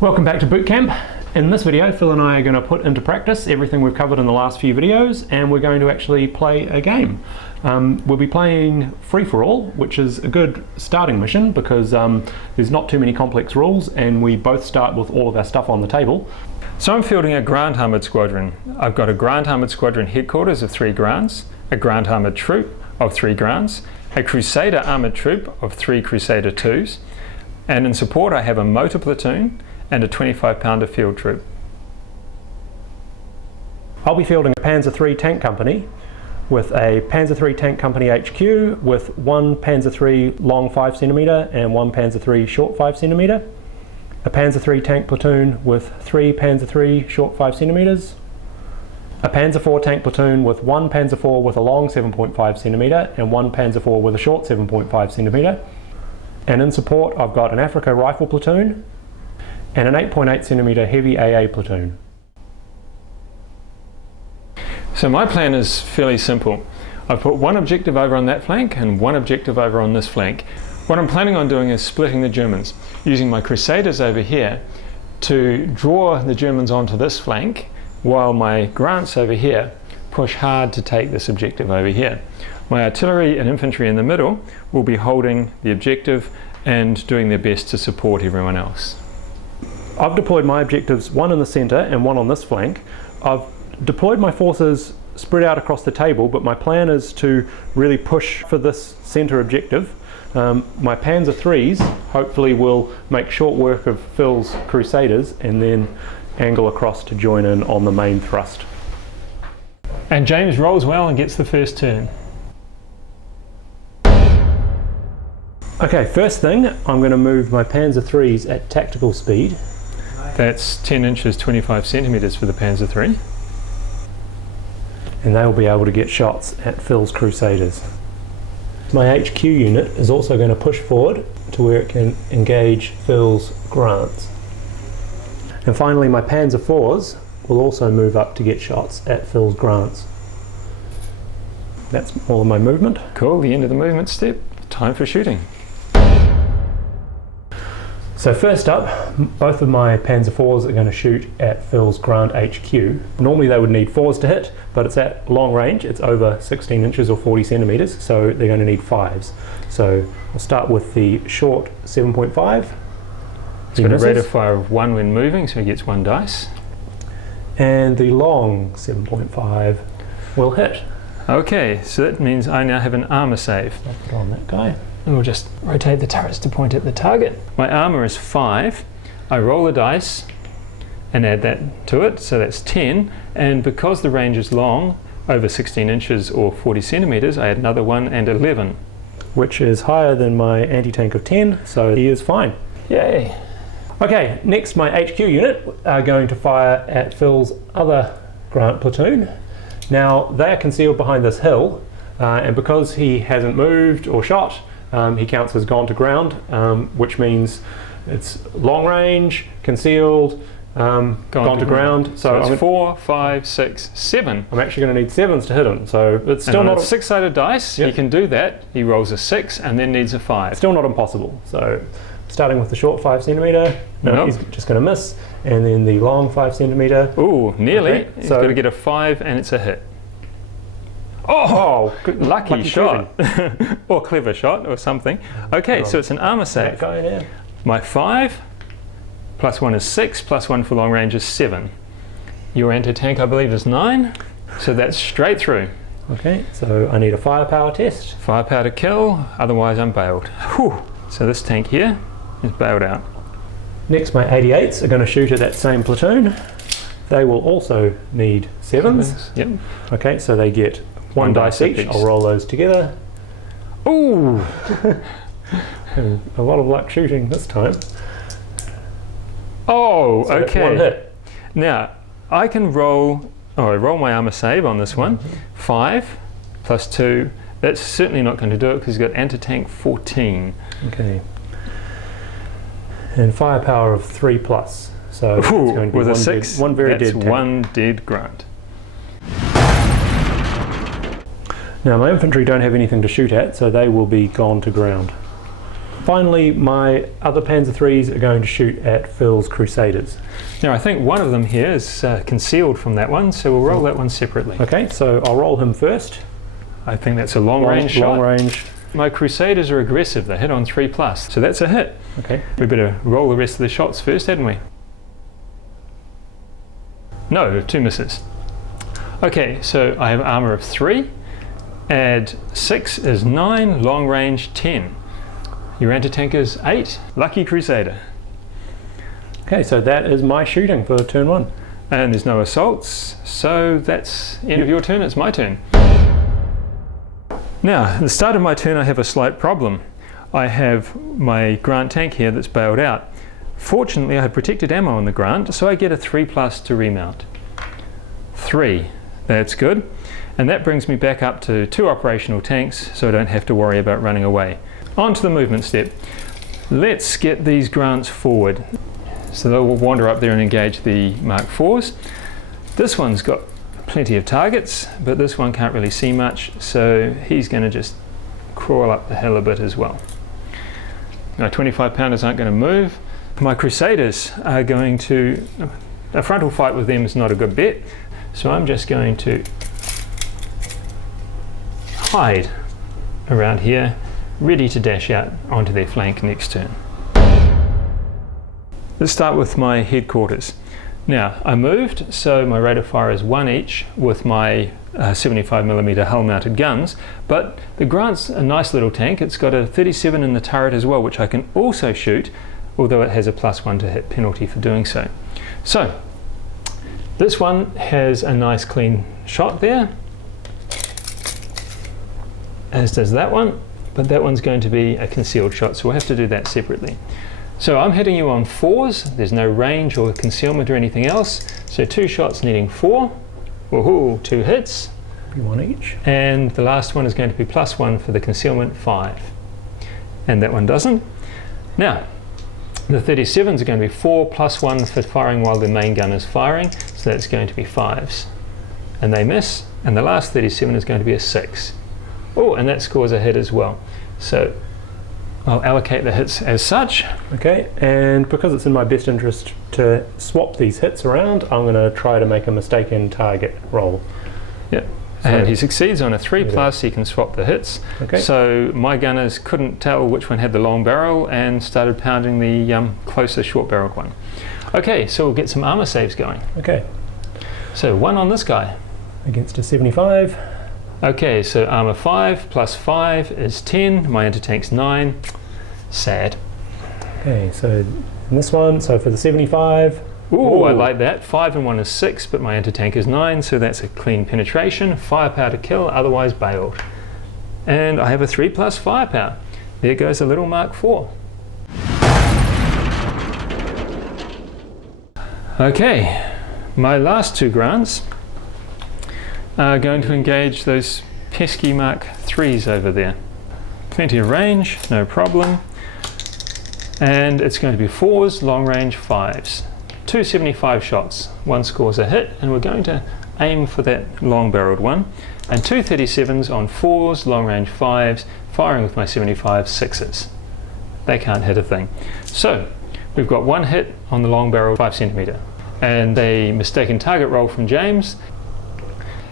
Welcome back to Boot Camp. In this video, Phil and I are going to put into practice everything we've covered in the last few videos, and we're going to actually play a game. We'll be playing free-for-all, which is a good starting mission because there's not too many complex rules and we both start with all of our stuff on the table. So I'm fielding a Grant Armoured Squadron. I've got a Grant Armoured Squadron headquarters of 3 Grants, a Grant Armoured Troop of 3 Grants, a Crusader Armoured Troop of 3 Crusader 2s, and in support I have a motor platoon and a 25-pounder field troop. I'll be fielding a Panzer III Tank Company with a Panzer III Tank Company HQ with 1 Panzer III long 5cm and 1 Panzer III short 5cm, a Panzer III Tank Platoon with 3 Panzer III short 5cm, a Panzer IV Tank Platoon with 1 Panzer IV with a long 7.5cm and 1 Panzer IV with a short 7.5cm, and in support I've got an Africa Rifle Platoon and an 8.8cm heavy AA platoon. So my plan is fairly simple. I've put one objective over on that flank and one objective over on this flank. What I'm planning on doing is splitting the Germans, using my Crusaders over here to draw the Germans onto this flank, while my Grants over here push hard to take this objective over here. My artillery and infantry in the middle will be holding the objective and doing their best to support everyone else. I've deployed my objectives, one in the centre and one on this flank. I've deployed my forces spread out across the table, but my plan is to really push for this centre objective. My Panzer IIIs hopefully will make short work of Phil's Crusaders and then angle across to join in on the main thrust. And James rolls well and gets the first turn. Okay, first thing, I'm going to move my Panzer IIIs at tactical speed. That's 10 inches 25 centimetres for the Panzer III. And they'll be able to get shots at Phil's Crusaders. My HQ unit is also going to push forward to where it can engage Phil's Grants. And finally my Panzer IVs will also move up to get shots at Phil's Grants. That's all of my movement. Cool, the end of the movement step. Time for shooting. So first up, both of my Panzer IVs are going to shoot at Phil's Grant HQ. Normally they would need 4s to hit, but it's at long range, it's over 16 inches or 40 centimetres, so they're going to need 5s. So we'll start with the short 7.5. It's got a rate of fire of 1 when moving, so he gets 1 dice. And the long 7.5 will hit. Okay, so that means I now have an armour save. I'll put on that guy. And we'll just rotate the turrets to point at the target. My armour is 5. I roll a dice and add that to it, so that's 10. And because the range is long, over 16 inches or 40 centimetres, I add another 1 and 11. Which is higher than my anti-tank of 10, so he is fine. Yay! Okay, next my HQ unit are going to fire at Phil's other Grant platoon. Now they are concealed behind this hill, and because he hasn't moved or shot, he counts as gone to ground, which means it's long range, concealed, gone to ground. So it's 4, 5, 6, 7. I'm actually going to need 7s to hit him, so it's still not a 6-sided dice. Yep. He can do that. He rolls a 6 and then needs a 5. Still not impossible. So starting with the short 5cm, no, he's just going to miss, and then the long 5cm. Ooh, nearly. Okay, he's got to get a 5 and it's a hit. Oh, good, lucky shot. Or clever shot or something. Okay, so it's an armour save. That guy now. My 5 plus 1 is 6, plus 1 for long range is 7. Your anti-tank, I believe, is 9, so that's straight through. Okay, so I need a firepower test. Firepower to kill, otherwise I'm bailed. Whew. So this tank here is bailed out. Next, my 88s are going to shoot at that same platoon. They will also need 7s. Yep. Okay, so they get 1 dice each. I'll roll those together. Ooh! A lot of luck shooting this time. Oh, so okay. 1 hit. Now, I can roll, I roll my armour save on this one. 5 plus 2, that's certainly not going to do it because he's got anti-tank 14. Okay. And firepower of 3 plus. So it's going to be with a 6, one very that's dead tank. 1 dead Grant. Now my infantry don't have anything to shoot at, so they will be gone to ground. Finally, my other Panzer IIIs are going to shoot at Phil's Crusaders. Now I think one of them here is concealed from that one, so we'll roll that one separately. Okay, so I'll roll him first. I think that's a long range shot. Long range. My Crusaders are aggressive, they hit on 3+, so that's a hit. Okay. We better roll the rest of the shots first, hadn't we? No, 2 misses. Okay, so I have armor of 3, add 6 is 9, long range 10. Your anti-tank is 8, lucky Crusader. Okay, so that is my shooting for turn 1. And there's no assaults, so that's end of your turn, it's my turn. Now, at the start of my turn I have a slight problem. I have my Grant tank here that's bailed out. Fortunately I have protected ammo on the Grant, so I get a 3+ to remount. 3, that's good. And that brings me back up to 2 operational tanks, so I don't have to worry about running away. On to the movement step. Let's get these Grants forward. So they'll wander up there and engage the Mark IVs. This one's got plenty of targets, but this one can't really see much, so he's going to just crawl up the hill a bit as well. My 25 pounders aren't going to move. My Crusaders are going to... A frontal fight with them is not a good bet, so I'm just going to hide around here, ready to dash out onto their flank next turn. Let's start with my headquarters. Now, I moved, so my rate of fire is 1 each with my 75mm hull mounted guns, but the Grant's a nice little tank. It's got a 37 in the turret as well, which I can also shoot, although it has a +1 to hit penalty for doing so. So, this one has a nice clean shot there, as does that one, but that one's going to be a concealed shot, so we'll have to do that separately. So I'm hitting you on 4s, there's no range or concealment or anything else, so 2 shots needing 4, woohoo, 2 hits. 1 each. And the last one is going to be +1 for the concealment, 5. And that one doesn't. Now, the 37s are going to be 4 +1 for firing while the main gun is firing, so that's going to be 5s. And they miss, and the last 37 is going to be a 6. Oh, and that scores a hit as well. So I'll allocate the hits as such. Okay, and because it's in my best interest to swap these hits around, I'm going to try to make a mistaken target roll. Yep. And he succeeds on a 3+, he can swap the hits. Okay. So my gunners couldn't tell which one had the long barrel and started pounding the closer short barreled one. Okay, so we'll get some armor saves going. Okay. So 1 on this guy. Against a 75. Okay, so armor 5 + 5 is 10, my anti-tank's 9. Sad. Okay, so in this one, so for the 75. Ooh, I like that. 5 and 1 is 6, but my anti-tank is 9, so that's a clean penetration. Firepower to kill, otherwise bailed. And I have a 3+ firepower. There goes a little Mark IV. Okay, my last 2 Grants are going to engage those pesky Mark IIIs over there. Plenty of range, no problem. And it's going to be 4s, long range 5s. 2 75 shots, 1 scores a hit, and we're going to aim for that long barreled one. And 2 37s on 4s, long range 5s, firing with my 75 6s. They can't hit a thing. So we've got 1 hit on the long barrel 5cm. And a mistaken target roll from James.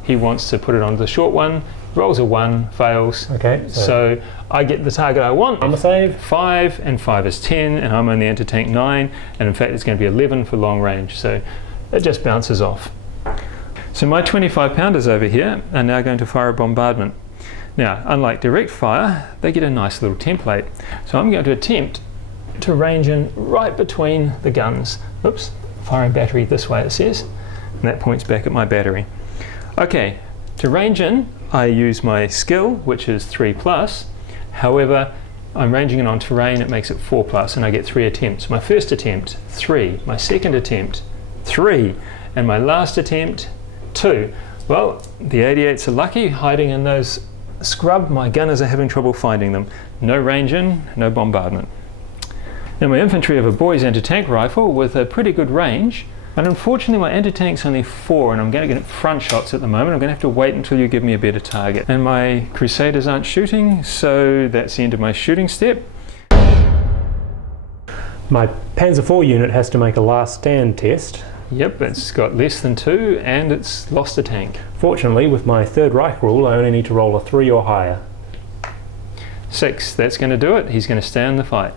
He wants to put it onto the short one, rolls a 1, fails. Okay. So I get the target I want. Armor save. 5, and 5 is 10, and I'm on the anti-tank 9, and in fact it's going to be 11 for long range, so it just bounces off. So my 25 pounders over here are now going to fire a bombardment. Now, unlike direct fire, they get a nice little template. So I'm going to attempt to range in right between the guns. Oops, firing battery this way it says, and that points back at my battery. Okay, to range in, I use my skill, which is 3+. However, I'm ranging in on terrain, it makes it 4+, and I get 3 attempts. My first attempt, 3. My second attempt, 3. And my last attempt, 2. Well, the 88s are lucky, hiding in those scrub. My gunners are having trouble finding them. No range in, no bombardment. Now my infantry have a Boys anti-tank rifle with a pretty good range. And unfortunately my anti-tank's only 4, and I'm going to get front shots at the moment. I'm going to have to wait until you give me a better target. And my Crusaders aren't shooting, so that's the end of my shooting step. My Panzer IV unit has to make a last stand test. Yep, it's got less than 2 and it's lost a tank. Fortunately, with my Third Reich rule, I only need to roll a 3 or higher. 6, that's going to do it. He's going to stay in the fight.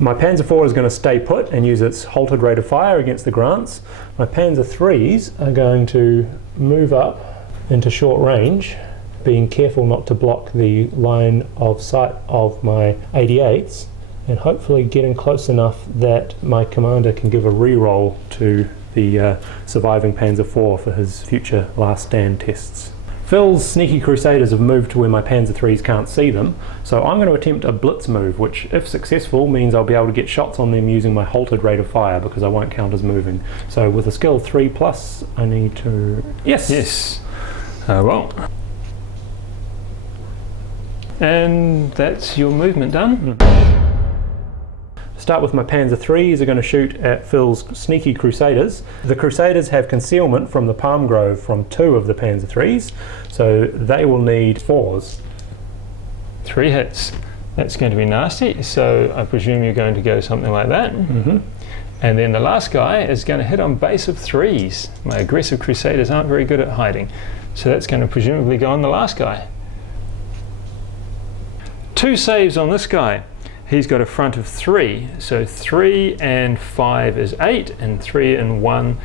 My Panzer IV is going to stay put and use its halted rate of fire against the Grants. My Panzer IIIs are going to move up into short range, being careful not to block the line of sight of my 88s, and hopefully getting close enough that my commander can give a re-roll to the surviving Panzer IV for his future last stand tests. Phil's sneaky Crusaders have moved to where my Panzer IIIs can't see them, so I'm going to attempt a blitz move, which, if successful, means I'll be able to get shots on them using my halted rate of fire because I won't count as moving. So with a skill 3+, I need to... Yes! Yes. Well. And that's your movement done. Start with my Panzer IIIs are going to shoot at Phil's sneaky Crusaders. The Crusaders have concealment from the Palm Grove from 2 of the Panzer IIIs, so they will need 4s. 3 hits. That's going to be nasty, so I presume you're going to go something like that. Mm-hmm. And then the last guy is going to hit on base of 3s. My aggressive Crusaders aren't very good at hiding, so that's going to presumably go on the last guy. 2 saves on this guy. He's got a front of 3, so 3 and 5 is 8, and 3 and 1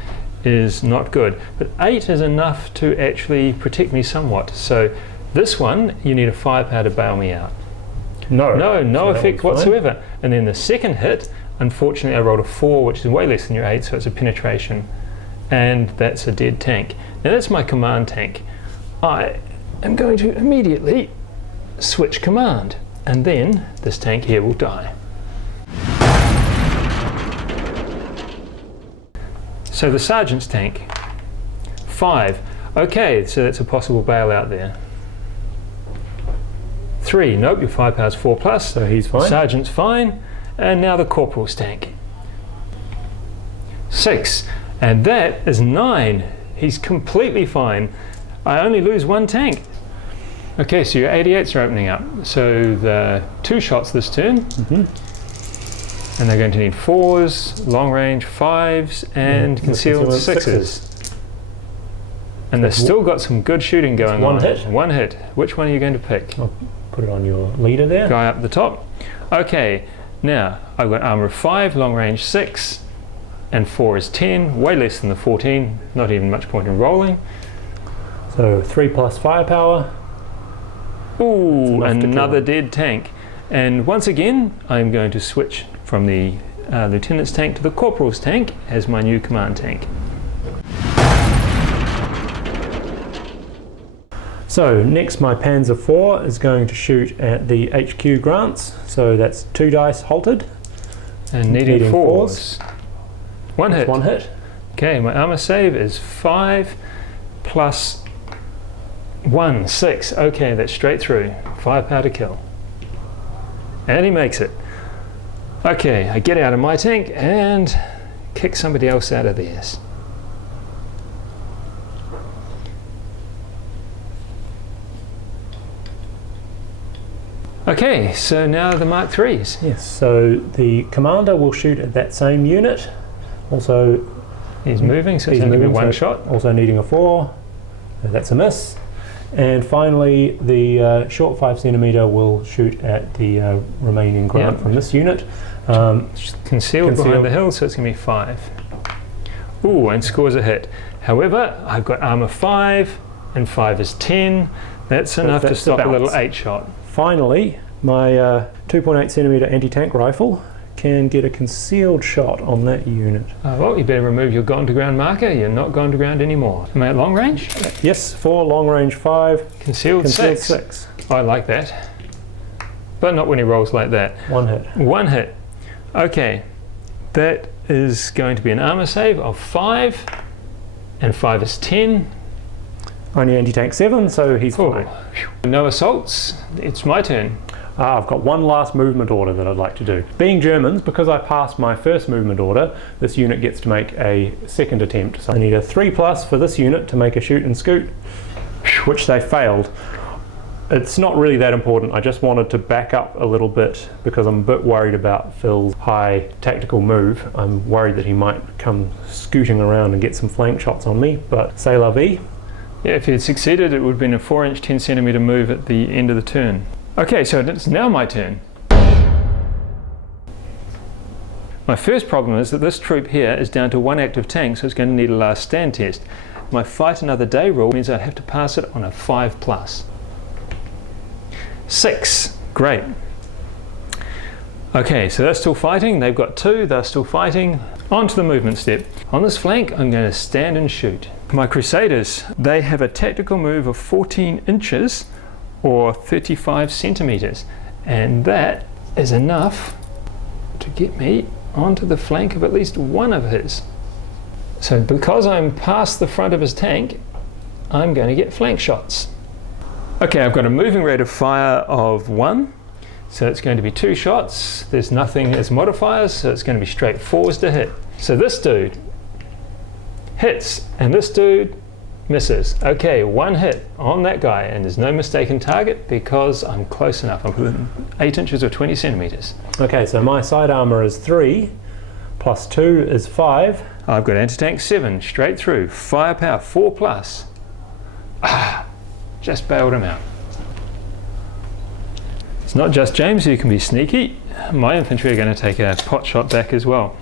is not good. But 8 is enough to actually protect me somewhat. So this one, you need a firepower to bail me out. No So effect whatsoever. And then the second hit, unfortunately I rolled a 4, which is way less than your 8, so it's a penetration. And that's a dead tank. Now that's my command tank. I am going to immediately switch command. And then this tank here will die. So the sergeant's tank, 5. Okay, so that's a possible bailout there. 3, nope, your firepower's 4+, So he's fine. Sergeant's fine. And now the corporal's tank. 6, and that is 9. He's completely fine. I only lose 1 tank. Okay, so your 88s are opening up. So the 2 shots this turn, and they're going to need 4s, long range 5s, and concealed 6s. And they've still got some good shooting going on. 1 hit. 1 hit. Which one are you going to pick? I'll put it on your leader there. Guy up the top. Okay, now I've got armor of 5, long range 6, and 4 is 10, way less than the 14, not even much point in rolling. So 3+ firepower. Ooh, enough to another kill. dead tank. And once again, I'm going to switch from the lieutenant's tank to the corporal's tank as my new command tank. So next my Panzer IV is going to shoot at the HQ Grants. So that's 2 dice halted. And needing Needing 4s. 1 That's hit. 1 hit. Okay, my armor save is 5 plus 1, 6. Okay, that's straight through. Firepower to kill. And he makes it. Okay, I get out of my tank and kick somebody else out of theirs. Okay, so now the Mark IIIs. Yes, so the commander will shoot at that same unit. Also, He's moving, so it's he's only moving, one so shot. Also needing a 4. So that's a miss. And finally, the short 5cm will shoot at the remaining Grant from this unit. Concealed behind the hill, so it's going to be 5. Ooh, and scores a hit. However, I've got armor 5, and 5 is 10. That's enough to that's stop a the little balance. 8-shot. Finally, my 2.8cm anti-tank rifle can get a concealed shot on that unit. Well, you better remove your gone to ground marker. You're not gone to ground anymore. Am I at long range? Yes, 4, long range 5, Concealed, concealed 6. 6. I like that. But not when he rolls like that. 1 hit. 1 hit. Okay, that is going to be an armor save of 5, and 5 is 10. Only anti-tank 7, so he's fine. No assaults. It's my turn. I've got one last movement order that I'd like to do. Being Germans, because I passed my first movement order, this unit gets to make a second attempt. So I need a 3+ for this unit to make a shoot and scoot, which they failed. It's not really that important. I just wanted to back up a little bit because I'm a bit worried about Phil's high tactical move. I'm worried that he might come scooting around and get some flank shots on me, but c'est la vie. Yeah, if he had succeeded, it would have been a 4-inch, 10-centimeter move at the end of the turn. Okay, so it's now my turn. My first problem is that this troop here is down to 1 active tank, so it's going to need a last stand test. My fight another day rule means I have to pass it on a 5+. 6, great. Okay, so they're still fighting, they've got 2, they're still fighting. On to the movement step. On this flank, I'm going to stand and shoot. My Crusaders, they have a tactical move of 14 inches or 35 centimeters, and that is enough to get me onto the flank of at least one of his. So because I'm past the front of his tank, I'm going to get flank shots. Okay, I've got a moving rate of fire of 1, so it's going to be 2 shots. There's nothing as modifiers, so it's going to be straight 4s to hit. So this dude hits, and this dude misses. Okay, 1 hit on that guy, and there's no mistaken target because I'm close enough. I'm within 8 inches or 20 centimeters. Okay, so my side armor is 3, plus 2 is 5. I've got anti-tank 7, straight through. Firepower 4+. Just bailed him out. It's not just James who can be sneaky. My infantry are going to take a pot shot back as well.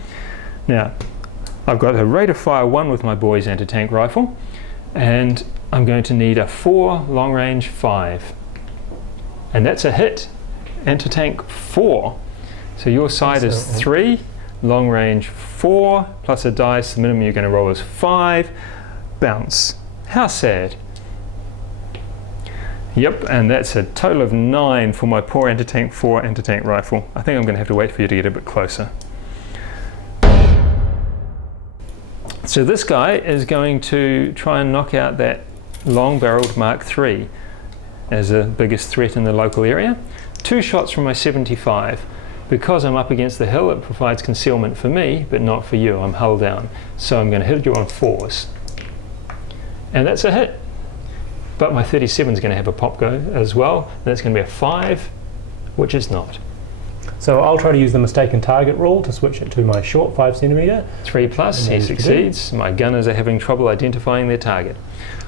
Now, I've got a rate of fire 1 with my boys' anti-tank rifle, and I'm going to need a 4 long range 5. And that's a hit. Anti-tank 4. So your side is 3, long range 4, plus a dice. The minimum you're going to roll is 5. Bounce. How sad. Yep, and that's a total of 9 for my poor anti-tank 4 anti-tank rifle. I think I'm going to have to wait for you to get a bit closer. So this guy is going to try and knock out that long-barreled Mark III as the biggest threat in the local area. 2 shots from my 75. Because I'm up against the hill, it provides concealment for me, but not for you. I'm hull down. So I'm going to hit you on 4s. And that's a hit. But my 37 is going to have a pop go as well. And that's going to be a 5, which is not. So I'll try to use the mistaken target rule to switch it to my short 5cm. 3+, he succeeds. My gunners are having trouble identifying their target.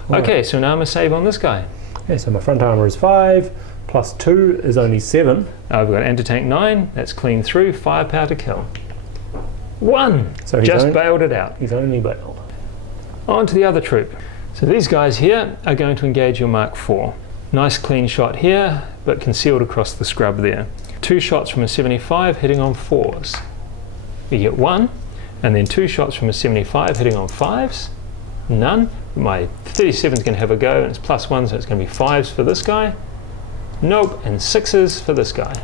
Okay, so now I'm going to save on this guy. Okay, so my front armor is 5, plus 2 is only 7. I've got anti-tank 9, that's clean through, firepower to kill. 1, so he's just bailed it out. He's only bailed. On to the other troop. So these guys here are going to engage your Mark IV. Nice clean shot here, but concealed across the scrub there. 2 shots from a 75 hitting on 4s. You get 1, and then 2 shots from a 75 hitting on 5s. None. My 37 is going to have a go, and it's +1, so it's going to be 5s for this guy. Nope, and 6s for this guy.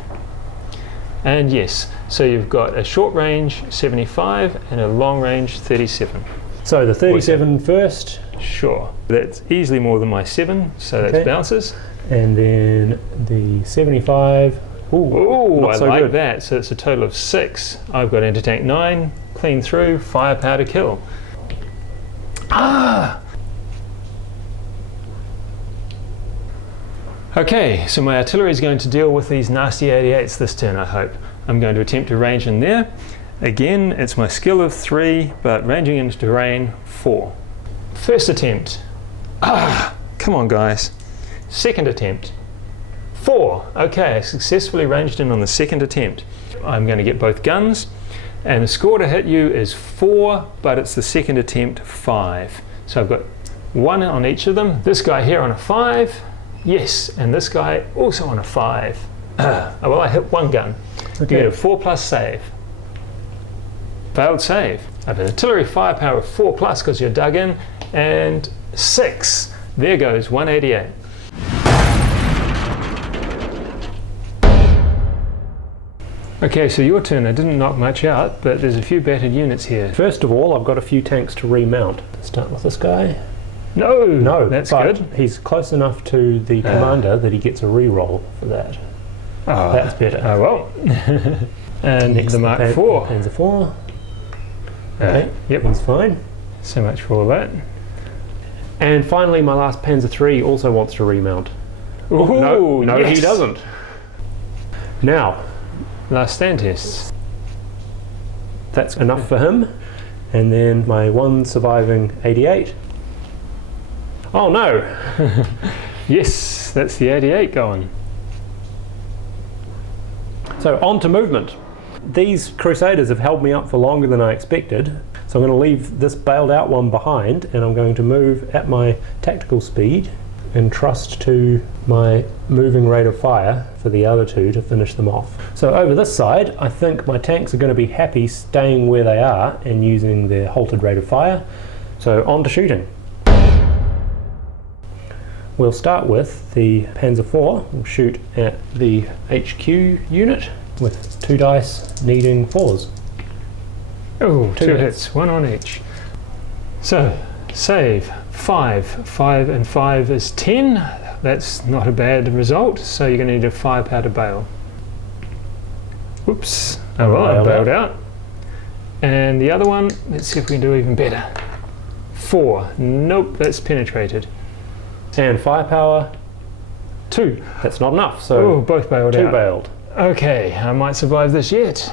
And yes, so you've got a short range 75 and a long range 37. So the 37 first. Sure. That's easily more than my 7, so that's bounces. And then the 75. Ooh, I so like good. that. So it's a total of 6. I've got anti-tank 9, clean through, firepower to kill. Okay, so my artillery is going to deal with these nasty 88s this turn, I hope. I'm going to attempt to range in there. Again, it's my skill of 3, but ranging into terrain 4. First attempt. Come on, guys. Second attempt. 4. Okay, I successfully ranged in on the second attempt. I'm going to get both guns, and the score to hit you is 4, but it's the second attempt 5. So I've got 1 on each of them. This guy here on a 5. Yes, and this guy also on a 5. Well, I hit 1 gun. Okay. You get a 4+ save. Failed save. I have an artillery firepower of 4+ because you're dug in, and 6. There goes 188. Okay, so your turn. I didn't knock much out, but there's a few battered units here. First of all, I've got a few tanks to remount. Start with this guy. No, that's but good. He's close enough to the commander that he gets a re-roll for that. Oh, that's better. Oh well. And next, the Mark IV. Panzer IV. Okay, yep. He's fine. So much for all that. And finally, my last Panzer III also wants to remount. Ooh, no, yes. he doesn't. Now, Last stand tests. that's enough for him. And then my one surviving 88. Oh no! Yes, that's the 88 going. So on to movement. These Crusaders have held me up for longer than I expected. So I'm going to leave this bailed out one behind, and I'm going to move at my tactical speed and trust to my moving rate of fire for the other two to finish them off. So over this side, I think my tanks are going to be happy staying where they are and using their halted rate of fire. So on to shooting. We'll start with the Panzer IV. We'll shoot at the HQ unit with 2 dice needing 4s. Oh, Two two hits. hits, 1 on each. So, save 5. 5 and 5 is 10. That's not a bad result, so you're going to need a firepower to bail. Whoops. Oh well, I bailed out. And the other one, let's see if we can do even better. 4. Nope, that's penetrated. And firepower, 2. that's not enough, so Oh, both bailed 2 out. bailed. Okay, I might survive this yet.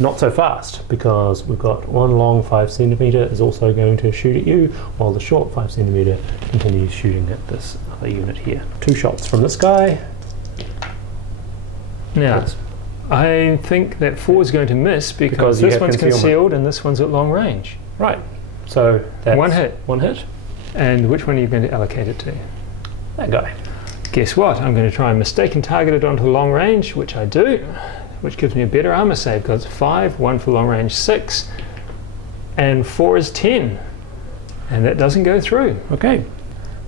Not so fast, because we've got one long 5 centimeter is also going to shoot at you, while the short 5 centimeter continues shooting at this other unit here. 2 shots from this guy. Now, That's- I think that 4 is going to miss because you this have one's concealment. concealed and this one's at long range. right. So that's One hit. 1 hit. And which one are you going to allocate it to? That guy. Guess what? I'm going to try and mistaken target it onto long range, which I do, which gives me a better armor save because it's 5, 1 for long range 6, and 4 is 10. And that doesn't go through. Okay.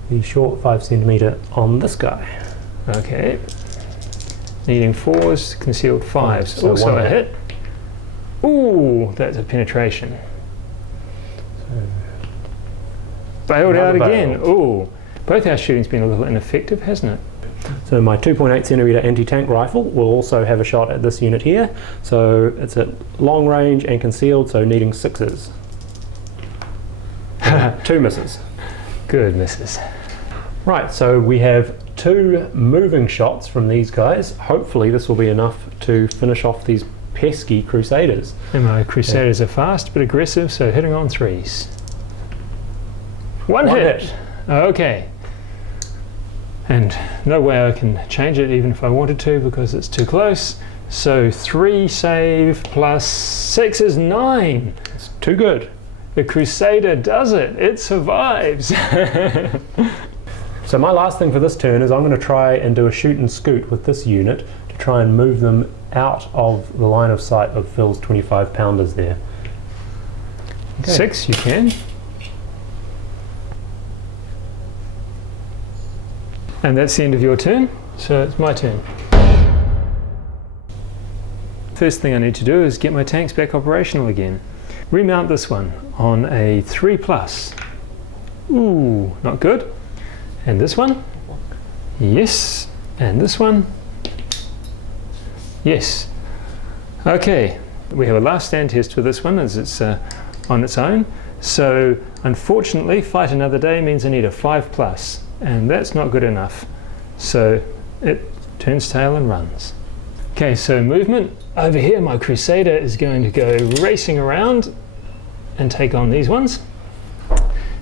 The short 5 centimeter on this guy. Okay. Needing 4s, concealed 5s. So Also one a hit. Ooh, that's a penetration. Bailed out Another again. bailed. Ooh. Both our shooting's been a little ineffective, hasn't it? So my 2.8 centimeter anti-tank rifle will also have a shot at this unit here. So it's at long range and concealed, so needing 6s. 2 misses. Good misses. Right, so we have 2 moving shots from these guys. Hopefully this will be enough to finish off these pesky Crusaders. And my Crusaders are fast but aggressive, so hitting on 3s. One hit. Okay. And no way I can change it even if I wanted to because it's too close. So 3 save plus 6 is 9. It's too good. The Crusader does it. It survives. So my last thing for this turn is I'm going to try and do a shoot and scoot with this unit to try and move them out of the line of sight of Phil's 25 pounders there. Okay. 6, you can. And that's the end of your turn, so it's my turn. First thing I need to do is get my tanks back operational again. Remount this one on a 3+. Ooh, not good. And this one? Yes. And this one? Yes. Okay, we have a last stand test for this one as it's on its own. So unfortunately, fight another day means I need a 5+. And that's not good enough. So it turns tail and runs. Okay, so movement. Over here, my Crusader is going to go racing around and take on these ones.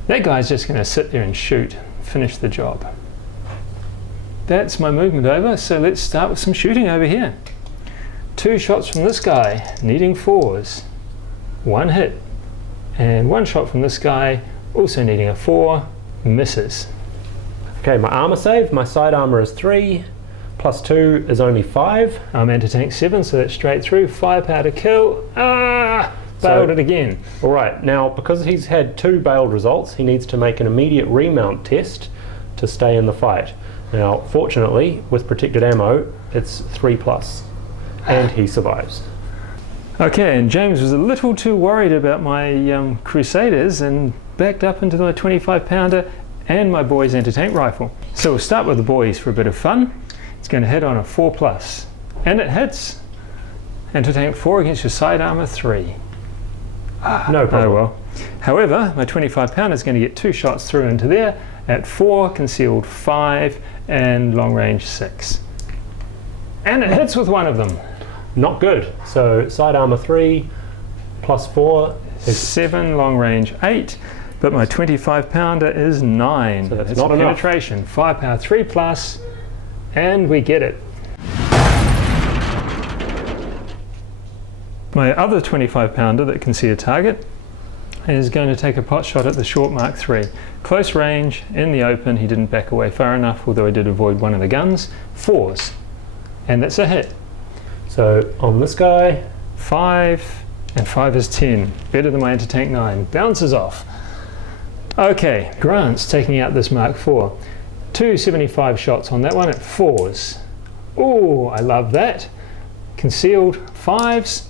That guy's just going to sit there and shoot, finish the job. That's my movement over, so let's start with some shooting over here. 2 shots from this guy, needing 4s. 1 hit. And 1 shot from this guy, also needing a 4, misses. Okay, my armor save, my side armor is 3, plus 2 is only 5. I'm anti-tank 7, so that's straight through. Firepower to kill. Ah! Bailed it again. All right, now because he's had 2 bailed results, he needs to make an immediate remount test to stay in the fight. Now, fortunately, with protected ammo, it's 3+, and he survives. Okay, and James was a little too worried about my Crusaders and backed up into my 25 pounder and my boy's anti-tank rifle. So we'll start with the boys for a bit of fun. It's going to hit on a 4+, and it hits. Anti-tank 4 against your side armor 3. No problem. Oh well. However, my 25 pounder is going to get 2 shots through into there, at 4, concealed 5, and long range 6. And it hits with one of them. Not good. So side armor 3 plus 4 is 7, long range 8, but my 25 pounder is 9. So that's It's not a enough. penetration. Firepower 3 plus, and we get it. My other 25 pounder that can see a target is going to take a pot shot at the short Mark III. Close range, in the open, he didn't back away far enough, although he did avoid one of the guns. 4s, and that's a hit. so on this guy. 5, and 5 is 10. Better than my anti-tank 9. Bounces off. Okay, Grant's taking out this Mark IV. 275 shots on that one at 4s. Ooh, I love that. Concealed 5s.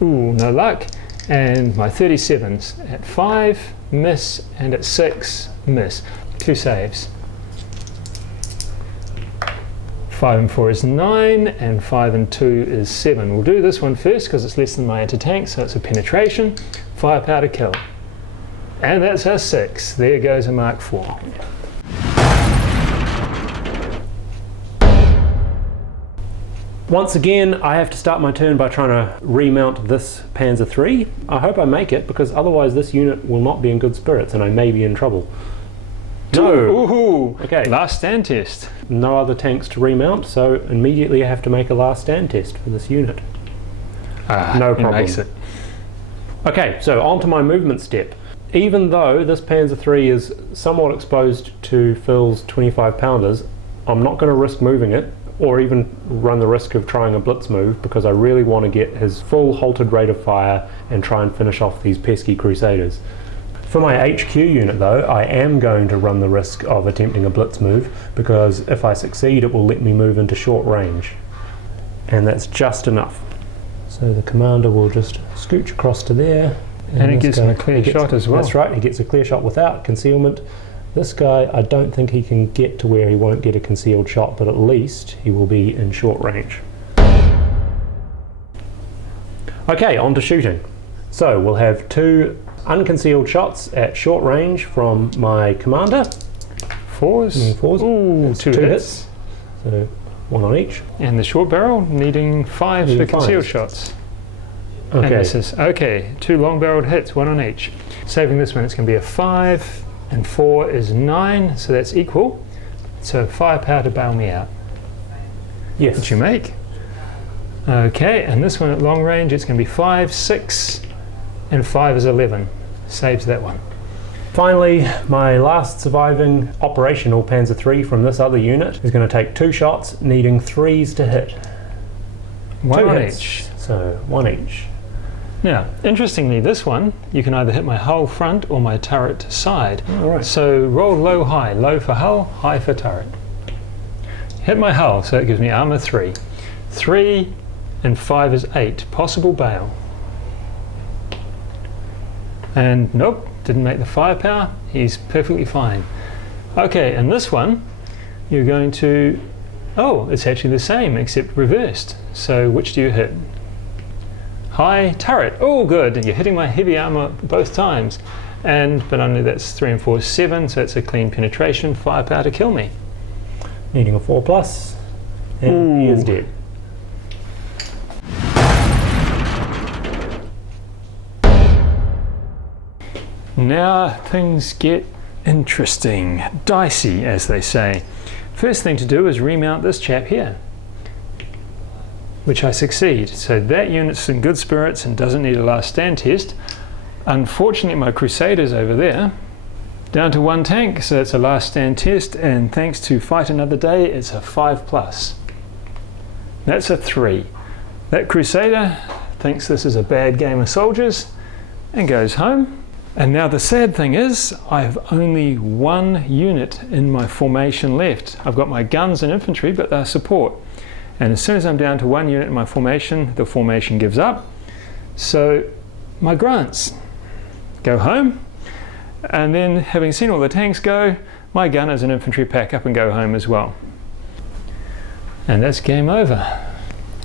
Ooh, no luck. And my 37s at 5, miss, and at 6, miss. 2 saves. 5 and 4 is 9, and 5 and 2 is 7. We'll do this one first because it's less than my anti-tank, so it's a penetration. Firepower to kill. And that's a 6. There goes a Mark IV. Once again, I have to start my turn by trying to remount this Panzer III. I hope I make it, because otherwise this unit will not be in good spirits and I may be in trouble. No! Ooh, Okay. last stand test. No other tanks to remount, so immediately I have to make a last stand test for this unit. No He problem. makes it. Okay, so on to my movement step. Even though this Panzer III is somewhat exposed to Phil's 25 pounders, I'm not going to risk moving it, or even run the risk of trying a blitz move, because I really want to get his full halted rate of fire and try and finish off these pesky Crusaders. For my HQ unit though, I am going to run the risk of attempting a blitz move, because if I succeed it will let me move into short range. And that's just enough. So the commander will just scooch across to there. And it this gives him guy- a clear he gets- shot as well. That's right, he gets a clear shot without concealment. This guy, I don't think he can get to where he won't get a concealed shot, but at least he will be in short range. Okay, on to shooting. So we'll have 2 unconcealed shots at short range from my commander. 4s. 4s. Ooh, That's 2 2 hits. So 1 on each. And the short barrel needing 5 for Needing concealed 5s. shots. And Okay, this is, okay, 2 long barreled hits, 1 on each. Saving this one, it's going to be a 5, and 4 is 9, so that's equal. So firepower to bail me out. yes. What you make? Okay, and this one at long range, it's going to be 5, 6, and 5 is 11. Saves that one. Finally, my last surviving operational Panzer III from this other unit is going to take 2 shots, needing 3s to hit. 1 2 on hits. each. So 1 each. Now, interestingly, this one, you can either hit my hull front or my turret side. Alright. So roll low, high. Low for hull, high for turret. Hit my hull, so it gives me armor 3. 3 and 5 is 8. Possible bail. And nope, didn't make the firepower. He's perfectly fine. Okay, and this one, you're going to... Oh, it's actually the same, except reversed. So which do you hit? High turret. Oh, good. You're hitting my heavy armor both times. But only that's 3 and 4 is 7, so it's a clean penetration. Firepower to kill me. Needing a 4+. And he is Ooh. dead. Now things get interesting. Dicey, as they say. First thing to do is remount this chap here, which I succeed. So that unit's in good spirits and doesn't need a last stand test. Unfortunately, my Crusaders over there, down to 1 tank, so it's a last stand test, and thanks to Fight Another Day, it's a 5+. That's a 3. That Crusader thinks this is a bad game of soldiers and goes home. And now the sad thing is, I have only 1 unit in my formation left. I've got my guns and infantry, but they're support. And as soon as I'm down to 1 unit in my formation, the formation gives up. So my grants go home, and then having seen all the tanks go, my gunners and infantry pack up and go home as well. And that's game over.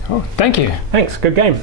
Oh, thank you. Thanks, good game.